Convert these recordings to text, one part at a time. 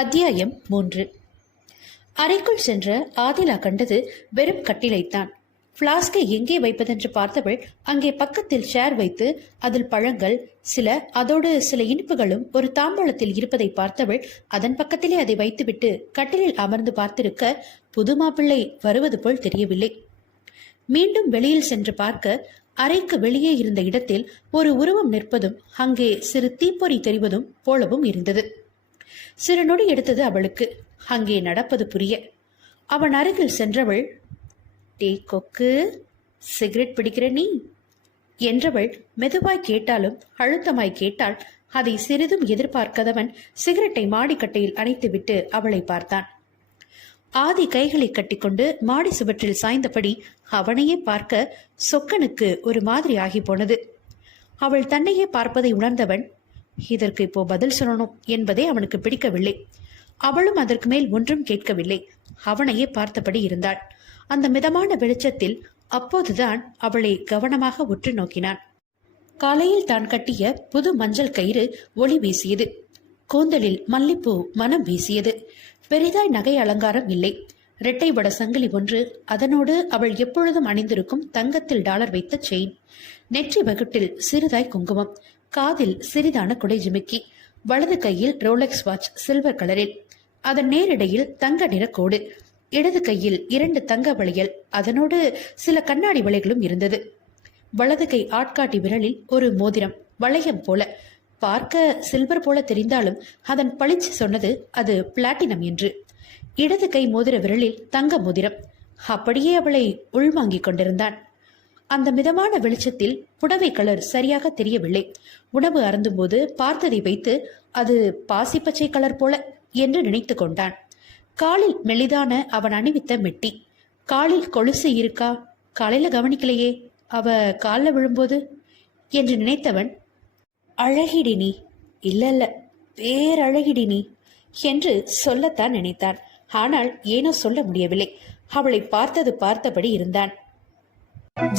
அத்தியாயம் 3. அறைக்குள் சென்ற ஆதிலா கண்டது வெறும் கட்டிலைத்தான். பிளாஸ்கை எங்கே வைப்பதென்று பார்த்தவள் அங்கே பக்கத்தில் சேர் வைத்து அதில் பழங்கள் அதோடு சில இனிப்புகளும் ஒரு தாம்பாளத்தில் இருப்பதை பார்த்தவள் அதன் பக்கத்திலே அதை வைத்துவிட்டு கட்டிலில் அமர்ந்து பார்த்திருக்க புது மாப்பிள்ளை வருவது போல் தெரியவில்லை. மீண்டும் வெளியில் சென்று பார்க்க அறைக்கு வெளியே இருந்த இடத்தில் ஒரு உருவம் நிற்பதும் அங்கே சிறு தீப்பொறி தெரிவதும் போலவும் இருந்தது. சிறு நொடி எடுத்தது அவளுக்கு அங்கே நடப்பது புரிய. அவன் அருகில் சென்றவள், டீ கொக்கு, சிகரெட் பிடிக்கிற நீ என்றவள் மெதுவாய் கேட்டாலும் அழுத்தமாய் கேட்டால் அதை சிறிதும் எதிர்பார்க்காதவன் சிகரெட்டை மாடிக்கட்டையில் அணைத்துவிட்டு அவளை பார்த்தான். ஆதி கைகளை கட்டிக்கொண்டு மாடி சுவற்றில் சாய்ந்தபடி அவனையே பார்க்க சொக்கனுக்கு ஒரு மாதிரி ஆகி போனது. அவள் தன்னையே பார்ப்பதை உணர்ந்தவன், இதற்கு இப்போ பதில் சொல்லணும் என்பதே அவனுக்கு பிடிக்கவில்லை. அவளும் அதற்கு மேல் ஒன்றும் கேட்கவில்லை. அவனையே பார்த்தபடி இருந்தாள். அந்த மிதமான வெளிச்சத்தில் அப்போதுதான் அவளை கவனமாக உற்று நோக்கினான். காலையில் தான் கட்டிய புது மஞ்சள் கயிறு ஒளி வீசியது. கூந்தலில் மல்லிப்பூ மனம் வீசியது. பெரிதாய் நகை அலங்காரம் இல்லை. இரட்டை வட சங்கிலி ஒன்று, அதனோடு அவள் எப்பொழுதும் அணிந்திருக்கும் தங்கத்தில் டாலர் வைத்த செயின், நெற்றி வகுட்டில் சிறிதாய் குங்குமம், காதில் சிறிதான குடை ஜிமிக்கி, வலது கையில் ரோலெக்ஸ் வாட்ச் சில்வர் கலரில், அதன் நேரிடையில் தங்க நிற கோடு, இடது கையில் 2 தங்க வளையல், அதனோடு சில கண்ணாடி வளைகளும் இருந்தது. வலது கை ஆட்காட்டி விரலில் ஒரு மோதிரம், வளையம் போல, பார்க்க சில்வர் போல தெரிந்தாலும் அதன் பளிச்சு சொன்னது அது பிளாட்டினம் என்று. இடது கை மோதிர விரலில் தங்க மோதிரம். அப்படியே அவளை உள்வாங்கிக் கொண்டிருந்தான். அந்த மிதமான வெளிச்சத்தில் புடவை கலர் சரியாக தெரியவில்லை. உணவு அருந்தும் போது பார்த்ததை வைத்து அது பாசிப்பச்சை கலர் போல என்று நினைத்து கொண்டான். காலில் மெலிதான அவன் அணிவித்த மெட்டி, காலில் கொலுசு இருக்கா, காலையில கவனிக்கலையே அவ காலில் விழும்போது என்று நினைத்தவன், அழகிடினி, இல்ல பேரழகிடினி என்று சொல்லத்தான் நினைத்தான். ஆனால் ஏனோ சொல்ல முடியவில்லை. அவளை பார்த்தபடி இருந்தான்.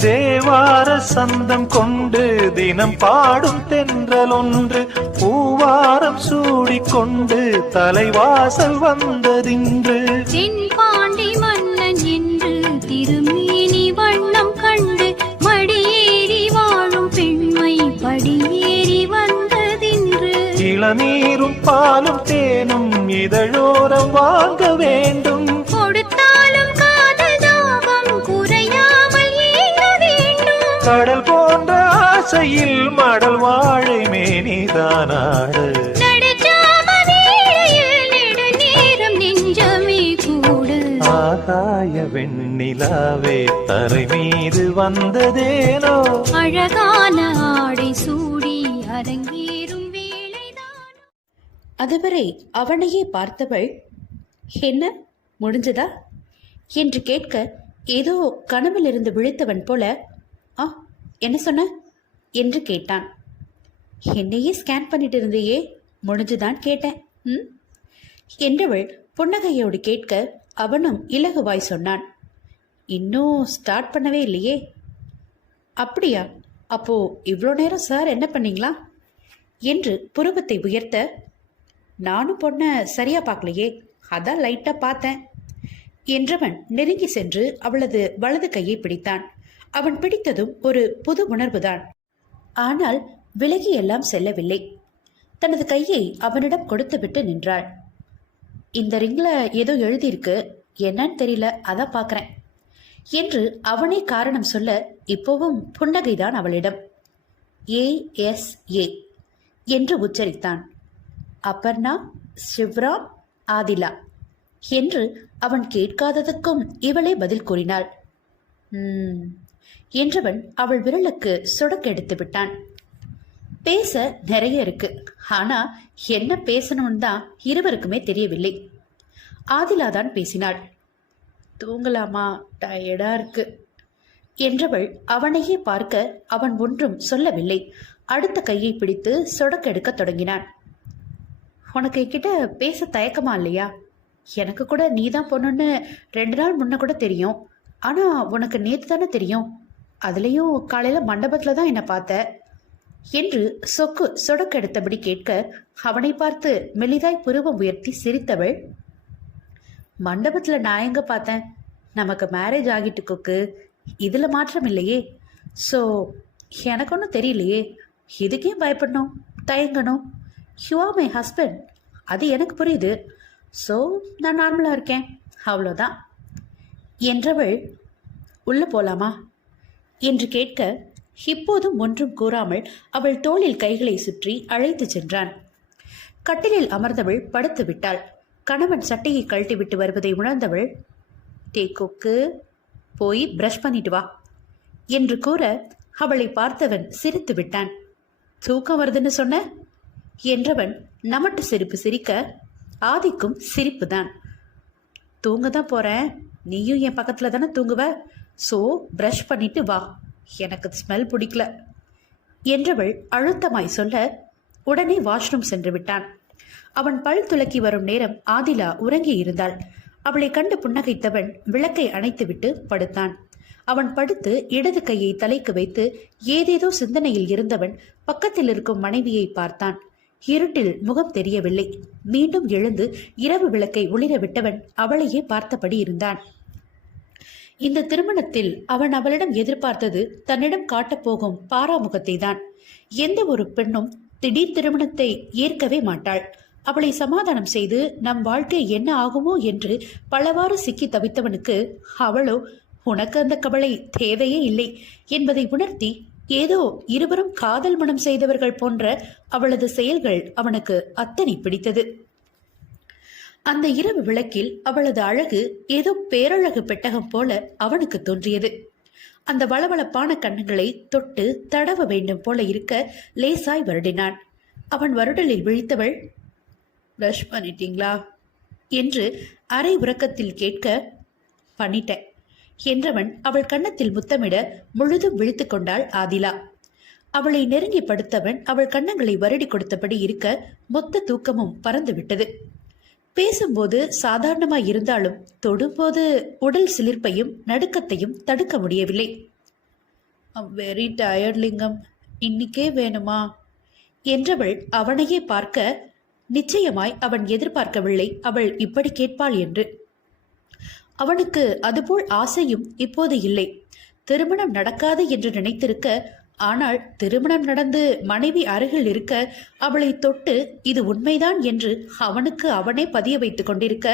தேவார சந்தம் கொண்டு தினம் பாடும் தென்றல் ஒன்று பூவாரம் சூடிக்கொண்டு தலைவாசல் வந்ததின்று. தென்பாண்டி மன்னன் என்று திருமேனி வண்ணம் கண்டு மடியேறி வாழும் பெண்மை படியேறி வந்ததின்று. இளநீரும் பாலும் தேனும் இதழோரம் வாங்க வேண்டும். கொடுத்தாலும் காதல் தாபம் குறையாமல் ஏங்க வேண்டும். கடல் போன்ற ஆசையில் மடல் வாழை மேனிதானாடு. ஆகாய வெண்ணிலாவே தரை மீது வந்ததேனோ அழகான ஆடை சூடி அரங்கேறும் வேளைதான். அதுவரை அவனையே பார்த்தவள், என்ன முடிஞ்சதா என்று கேட்க ஏதோ கனவிலிருந்து விழித்தவன் போல, என்ன சொன்ன என்று கேட்டான். என்னையே ஸ்கேன் பண்ணிட்டு இருந்தையே, முடிஞ்சுதான் கேட்டேன் என்றவள் புன்னகையோடு கேட்க அவனும் இலகுவாய் சொன்னான், இன்னும் ஸ்டார்ட் பண்ணவே இல்லையே. அப்படியா, அப்போ இவ்வளோ நேரம் சார் என்ன பண்ணீங்களா என்று புருவத்தை உயர்த்த, நானும் பொண்ணை சரியா பார்க்கலையே, அதான் லைட்டா பார்த்தேன் என்றவன் நெருங்கி சென்று அவளது வலது கையை பிடித்தான். அவன் பிடித்ததும் ஒரு புது உணர்வுதான். ஆனால் விலகி எல்லாம் செல்லவில்லை. தனது கையை அவனிடம் கொடுத்துவிட்டு நின்றாள். இந்த ரிங்ல ஏதோ எழுதியிருக்கு, என்னன்னு தெரியல, அதான் பார்க்குறேன் என்று அவனே காரணம் சொல்ல இப்போவும் புன்னகைதான் அவளிடம். ASA என்று உச்சரித்தான். அபர்ணா, சிவ்ராம், ஆதிலா என்று அவன் கேட்காததுக்கும் இவளே பதில் கூறினாள். என்றவன் அவள் விரலுக்கு சொடக்கெடுத்து விட்டான். பேச நிறைய இருக்கு, ஆனா என்ன பேசணும்னு தான் இருவருக்குமே தெரியவில்லை. ஆதிலாதான் பேசினாள். தூங்கலாமா, டயர்டா இருக்கு என்றவள் அவனையே பார்க்க அவன் ஒன்றும் சொல்லவில்லை. அடுத்த கையை பிடித்து சொடக்கெடுக்க தொடங்கினான். உனக்கு கிட்ட பேச தயக்கமா இல்லையா? எனக்கு கூட நீதான் பொண்ணுன்னு 2 நாள் முன்ன கூட தெரியும். ஆனா உனக்கு நேத்து தானே தெரியும். அதுலேயும் காலையில் மண்டபத்தில் தான் என்னை பார்த்த. என்று சொடக்கெடுத்தபடி கேட்க அவனை பார்த்து மெலிதாய் புருவம் உயர்த்தி சிரித்தவள், மண்டபத்தில் நான் எங்க பார்த்தேன், நமக்கு மேரேஜ் ஆகிட்டு கொக்கு, இதுல மாற்றம் இல்லையே. ஸோ எனக்கு ஒன்றும் தெரியலையே, இதுக்கே பயப்படணும் தயங்கணும். யூ ஆர் மை ஹஸ்பண்ட், அது எனக்கு புரியுது. ஸோ நான் நார்மலாக இருக்கேன், அவ்வளோதான் என்றவள், உள்ள போலாமா என்று கேட்க இப்போதும் ஒன்றும் கூறாமல் அவள் தோளில் கைகளை சுற்றி அழைத்து சென்றான். கட்டிலில் அமர்ந்தவள் படுத்து விட்டாள். கணவன் சட்டையை கழட்டி விட்டு வருவதை உணர்ந்தவள், கொக்கு போய் பிரஷ் பண்ணிட்டு வா என்று கூற அவளை பார்த்தவன் சிரித்து விட்டான். தூக்கம் வருதுன்னு சொன்ன என்றவன் நமட்டு சிரிப்பு சிரிக்க ஆதிக்கும் சிரிப்பு தான். தூங்க தான் போறேன், நீயும் என் பக்கத்துல தானே தூங்குவ, ஸோ பிரஷ் பண்ணிட்டு வா, எனக்கு ஸ்மெல் பிடிக்கல என்றவள் அழுத்தமாய் சொல்ல உடனே வாஷ்ரூம் சென்று விட்டான். அவன் பல் துலக்கி வரும் நேரம் ஆதிலா உறங்கி இருந்தாள். அவளை கண்டு புன்னகைத்தவன் விளக்கை அணைத்துவிட்டு படுத்தான். அவன் படுத்து இடது கையை தலைக்கு வைத்து ஏதேதோ சிந்தனையில் இருந்தவன் பக்கத்தில் இருக்கும் மனைவியை பார்த்தான். இருட்டில் முகம் தெரியவில்லை. மீண்டும் எழுந்து இரவு விளக்கை ஒளிர விட்டவன் அவளையே பார்த்தபடி இருந்தான். இந்த திருமணத்தில் அவன் அவளிடம் எதிர்பார்த்தது தன்னிடம் காட்டப்போகும் பாராமுகத்தை தான். எந்த ஒரு பெண்ணும் திடீர் திருமணத்தை ஏற்கவே மாட்டாள். அவளை சமாதானம் செய்து நம் வாழ்க்கை என்ன ஆகுமோ என்று பலவாறு சிக்கி தவித்தவனுக்கு அவளோ உனக்கு அந்த கவலை தேவையே இல்லை என்பதை உணர்த்தி ஏதோ இருவரும் காதல் மனம் செய்தவர்கள் போன்ற அவளது செயல்கள் அவனுக்கு அத்தனை பிடித்தது. அந்த இரவு விளக்கில் அவளது அழகு ஏதோ பேரழகு பெட்டகம் போல அவனுக்கு தோன்றியது. அந்த வளவளப்பான கண்ணுகளை தொட்டு தடவ வேண்டும் போல இருக்க லேசாய் வருடினான். அவன் வருடலில் விழித்தவள், பிரஷ் பண்ணிட்டீங்களா என்று அரை உறக்கத்தில் கேட்க, பண்ணிட்டேன் என்றவன் அவள் கன்னத்தில் முத்தமிட முழுதும் விழித்து கொண்டாள் ஆதிலா. அவளை நெருங்கி படுத்தவன் அவள் கன்னங்களை வருடி கொடுத்தபடி இருக்க மொத்த தூக்கமும் பறந்து விட்டது. பேசும்போது சாதாரணமாய் இருந்தாலும் தொடும்போது உடல் சிலிர்ப்பையும் நடுக்கத்தையும் தடுக்க முடியவில்லை. வெரி டயர்ட் லிங்கம், இன்னிக்கே வேணுமா என்றவள் அவனையே பார்க்க நிச்சயமாய் அவன் எதிர்பார்க்கவில்லை அவள் இப்படி கேட்பாள் என்று. அவனுக்கு அதுபோல் ஆசையும் இப்போது இல்லை. திருமணம் நடக்காது என்று நினைத்திருக்க, ஆனால் திருமணம் நடந்து மனைவி அருகில் இருக்க அவளை தொட்டு இது உண்மைதான் என்று அவனுக்கு அவனே பதிய வைத்துக் கொண்டிருக்க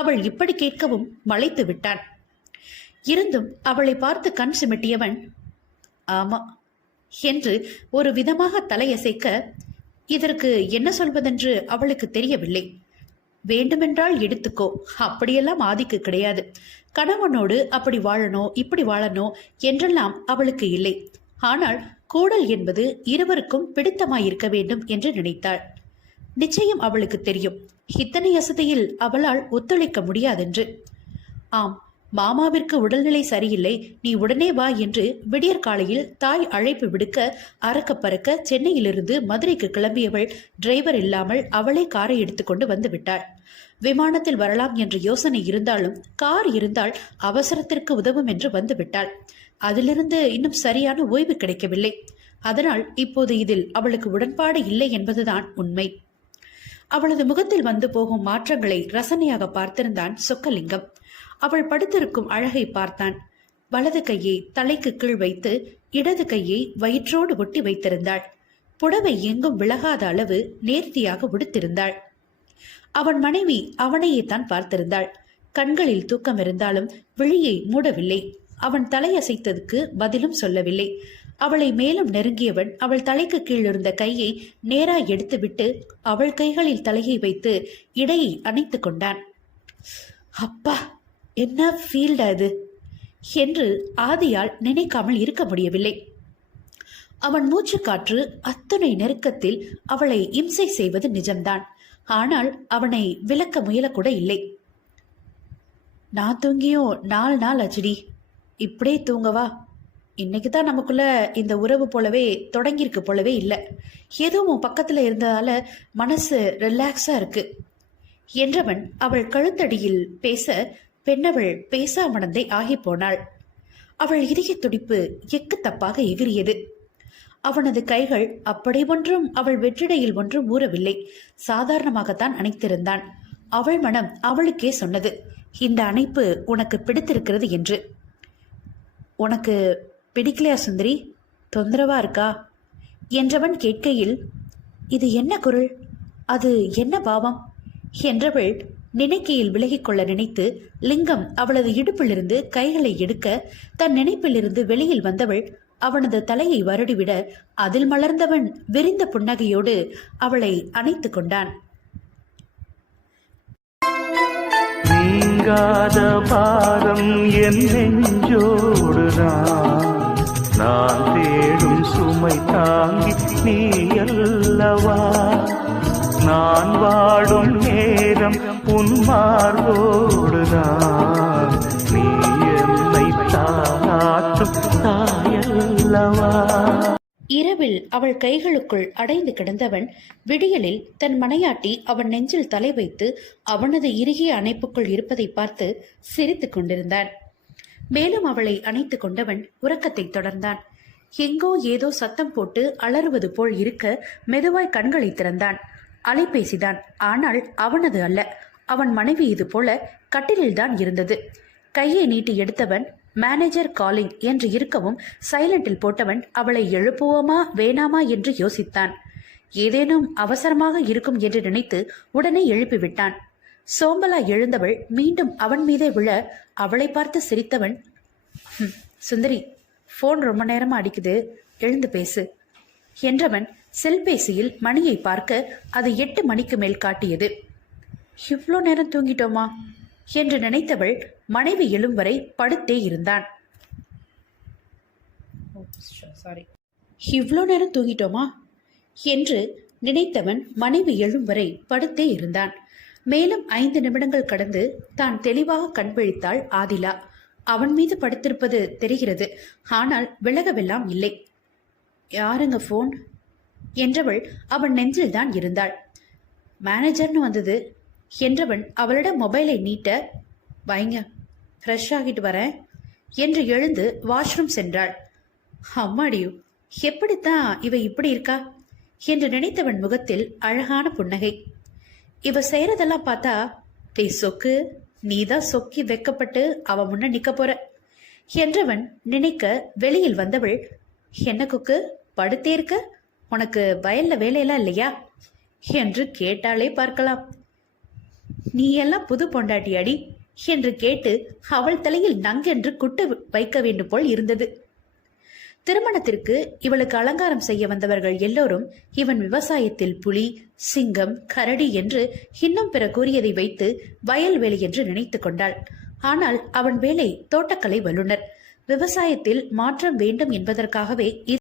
அவள் இப்படி கேட்கவும் மலைத்து விட்டான். இருந்தும் அவளை பார்த்து கண் சிமிட்டியவன், ஆமா என்று ஒரு விதமாக தலையசைக்க இதற்கு என்ன சொல்வதென்று அவளுக்கு தெரியவில்லை. வேண்டுமென்றால் எடுத்துக்கோ, அப்படியெல்லாம் ஆதிக்கு கிடையாது. கணவனோடு அப்படி வாழணும் இப்படி வாழணும் என்றெல்லாம் அவளுக்கு இல்லை. ஆனால் கூடல் என்பது இருவருக்கும் பிடித்தமாயிருக்க வேண்டும் என்று நினைத்தாள். நிச்சயம் அவளுக்கு தெரியும் இத்தனை அசதியில் அவளால் ஒத்துழைக்க முடியாதென்று. ஆம், மாமாவிற்கு உடல்நிலை சரியில்லை, நீ உடனே வா என்று விடியற் காலையில் தாய் அழைப்பு விடுக்க அறக்க பறக்க சென்னையிலிருந்து மதுரைக்கு கிளம்பியவள் டிரைவர் இல்லாமல் அவளே காரை எடுத்துக்கொண்டு வந்து விட்டாள். விமானத்தில் வரலாம் என்ற யோசனை இருந்தாலும் கார் இருந்தால் அவசரத்திற்கு உதவும் என்று வந்து விட்டாள். அதிலிருந்து இன்னும் சரியான ஓய்வு கிடைக்கவில்லை. அதனால் இப்போது இதில் அவளுக்கு உடன்பாடு இல்லை என்பதுதான் உண்மை. அவளது முகத்தில் வந்து போகும் மாற்றங்களை ரசனையாக பார்த்திருந்தான் சொக்கலிங்கம். அவள் படுத்திருக்கும் அழகை பார்த்தான். வலது கையை தலைக்கு கீழ் வைத்து இடது கையை வயிற்றோடு ஒட்டி வைத்திருந்தாள். புடவை எங்கும் விலகாத அளவு நேர்த்தியாக உடுத்திருந்தாள். அவன் மனைவி அவனையே தான் பார்த்திருந்தாள். கண்களில் தூக்கம் இருந்தாலும் விழியை மூடவில்லை. அவன் தலையசைத்ததுக்கு பதிலும் சொல்லவில்லை. அவளை மேலும் நெருங்கியவன் அவள் தலைக்கு கீழ் இருந்த கையை நேராய் எடுத்துவிட்டு அவள் கைகளில் தலையை வைத்து இடையை அணைத்து கொண்டான். அப்பா, என்ன ஃபீல்டா இது என்று ஆதியால் நினைக்காமல் இருக்க முடியவில்லை. அவன் மூச்சு காற்று அத்தனை நெருக்கத்தில் அவளை இம்சை செய்வது நிஜம்தான். ஆனால் அவனை விலக்க முயலக்கூட இல்லை. நான் தூங்கியும் 4 நாள் ஆச்சுடி, இப்படியே தூங்கவா? இன்னைக்கு தான் நமக்குள்ள இந்த உறவு போலவே தொடங்கியிருக்கு போலவே இல்லை. ஏதோ உன் பக்கத்தில் இருந்ததால மனசு ரிலாக்ஸா இருக்கு என்றவன் அவள் கழுத்தடியில் பேச பெண்ணவள் பேசாமணந்தை ஆகி போனாள். அவள் இதய துடிப்பு எக்கு தப்பாக எகிரியது. அவனது கைகள் அப்படி ஒன்றும் அவள் வெற்றிடையில் ஒன்றும் ஊறவில்லை. சாதாரணமாகத்தான் அணைத்திருந்தான். அவள் மனம் அவளுக்கே சொன்னது, இந்த அணைப்பு உனக்கு பிடித்திருக்கிறது என்று. உனக்கு பிடிக்கலையா சுந்தரி? தொந்தரவா இருக்கா என்றவன் கேட்கையில், இது என்ன குரல், அது என்ன பாவம் என்றவள் நினைக்கையில் விலகிக்கொள்ள நினைத்து லிங்கம் அவளது இடுப்பிலிருந்து கைகளை எடுக்க தன் நினைப்பிலிருந்து வெளியில் வந்தவள் அவனது தலையை வருடிவிட அதில் மலர்ந்தவன் விரிந்த புன்னகையோடு அவளை அணைத்து கொண்டான். நீங்காத பாரம் என் நெஞ்சோடுதான், நான் தேடும் சுமை தாங்கி நீ அல்லவா, நான் வாடும் நேரம் உன் மார்போடுதான், நீ என்னை தாளாட்டும் தாயல்லவா. இரவில் அவள் கைகளுக்குள் அடைந்து கிடந்தவன் விடியலில் தன் மனையாட்டி அவன் நெஞ்சில் தலை வைத்து அவனது இறுகிய அணைப்புக்குள் இருப்பதை பார்த்து சிரித்துக் கொண்டிருந்தான். மேலும் அவளை அணைத்து கொண்டவன் உறக்கத்தை தொடர்ந்தான். எங்கோ ஏதோ சத்தம் போட்டு அலறுவது போல் இருக்க மெதுவாய் கண்களை திறந்தான். அலைபேசிதான், ஆனால் அவனது அல்ல, அவன் மனைவி இது போல கட்டிலில்தான் இருந்தது. கையை நீட்டி எடுத்தவன் மேனேஜர் காலிங் என்று இருக்கவும் சைலண்டில் போட்டவன் அவளை எழுப்புவோமா வேணாமா என்று யோசித்தான். ஏதேனும் அவசரமாக இருக்கும் என்று நினைத்து உடனே எழுப்பிவிட்டான். சோம்பலா எழுந்தவள் மீண்டும் அவன் மீதே விழ அவளை பார்த்து சிரித்தவன், சுந்தரி, போன் ரொம்ப நேரமா அடிக்குது, எழுந்து பேசு என்றவன் செல்பேசியில் மணியை பார்க்க அது 8 மணிக்கு மேல் காட்டியது. இவ்வளோ நேரம் தூங்கிட்டோமா என்று நினைத்தவள் மனைவி எழும் வரை படுத்தே இருந்தான். இவ்வளோ நேரம் தூங்கிட்டோமா என்று நினைத்தவன் மனைவி எழும் வரை படுத்தே இருந்தான். மேலும் 5 நிமிடங்கள் கடந்து தான் தெளிவாக கண் விழித்தாள் ஆதிலா. அவன் மீது படுத்திருப்பது தெரிகிறது, ஆனால் விலகவெல்லாம் இல்லை. யாருங்க போன் என்றவள் அவன் நெஞ்சில் தான் இருந்தாள். மேனேஜர்னு வந்தது என்றவன் அவளிடம் மொபைலை நீட்ட, வைங்க, ஃப்ரெஷ் ஆகிட்டு வரேன் என்று எழுந்து வாஷ்ரூம் சென்றாள். அம்மாடியோ, எப்படித்தான் இவ இப்படி இருக்கா என்று நினைத்தவன் முகத்தில் அழகான புன்னகை. இவ செய்யறதெல்லாம் பார்த்தா, டே சொக்கு, நீதான் சொக்கி வெக்கப்பட்டு அவ முன்ன நிக்க போற என்றவன் நினைக்க வெளியில் வந்தவள், என்ன குக்கு படுத்தே இருக்க, உனக்கு வயல்ல வேலையெல்லாம் இல்லையா என்று கேட்டாலே பார்க்கலாம். நீ எல்லாம் புது பொண்டாட்டியாடி என்று கேட்டு அவள் தலையில் நங்கென்று குட்டு வைக்க வேண்டும் போல் இருந்தது. திருமணத்திற்கு இவளுக்கு அலங்காரம் செய்ய வந்தவர்கள் எல்லோரும் இவன் விவசாயத்தில் புலி, சிங்கம், கரடி என்று இன்னும் பிற கூறியதை வைத்து வயல்வேலி என்று நினைத்து கொண்டாள். ஆனால் அவன் வேலை தோட்டக்கலை வல்லுனர். விவசாயத்தில் மாற்றம் வேண்டும் என்பதற்காகவே